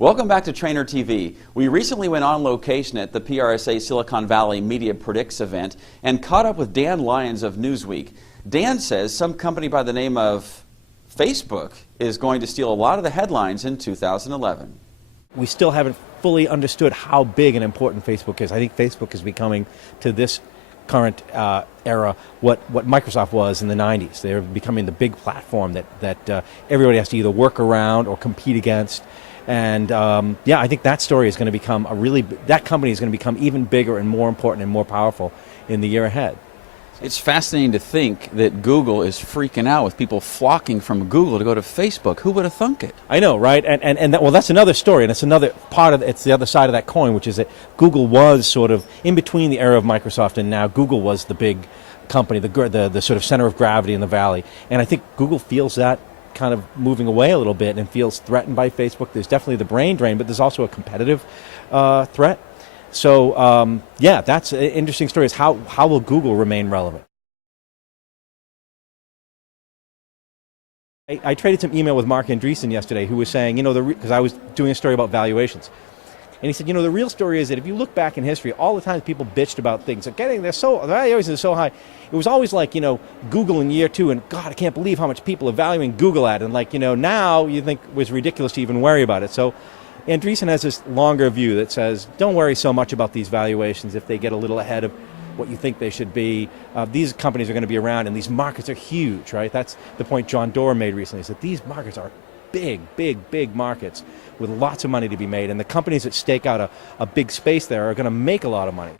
Welcome back to Trainer TV. We recently went on location at the PRSA Silicon Valley Media Predicts event and caught up with Dan Lyons of Newsweek. Dan says some company by the name of Facebook is going to steal a lot of the headlines in 2011. We still haven't fully understood how big and important Facebook is. I think Facebook is becoming, to this current era, what Microsoft was in the 90s. They're becoming the big platform that everybody has to either work around or compete against. And yeah, I think that story is going to become that company is going to become even bigger and more important and more powerful in the year ahead. It's fascinating to think that Google is freaking out with people flocking from Google to go to Facebook. Who would have thunk it? I know, right? And well, that's another story, and it's another part of it's the other side of that coin, which is that Google was sort of in between the era of Microsoft and now. Google was the big company, the sort of center of gravity in the valley, and I think Google feels that kind of moving away a little bit and feels threatened by Facebook. There's definitely the brain drain, but there's also a competitive threat. So yeah, that's an interesting story. Is how will Google remain relevant? I traded some email with Mark Andreessen yesterday, who was saying, because I was doing a story about valuations, and he said, the real story is that if you look back in history, all the times people bitched about things, the valuations are so high. It was always like, Google in year 2, and God, I can't believe how much people are valuing Google at, and now you think it was ridiculous to even worry about it. So Andreessen has this longer view that says, don't worry so much about these valuations if they get a little ahead of what you think they should be. These companies are going to be around, and these markets are huge, right? That's the point John Doerr made recently, is that these markets are big markets with lots of money to be made, and the companies that stake out a big space there are going to make a lot of money.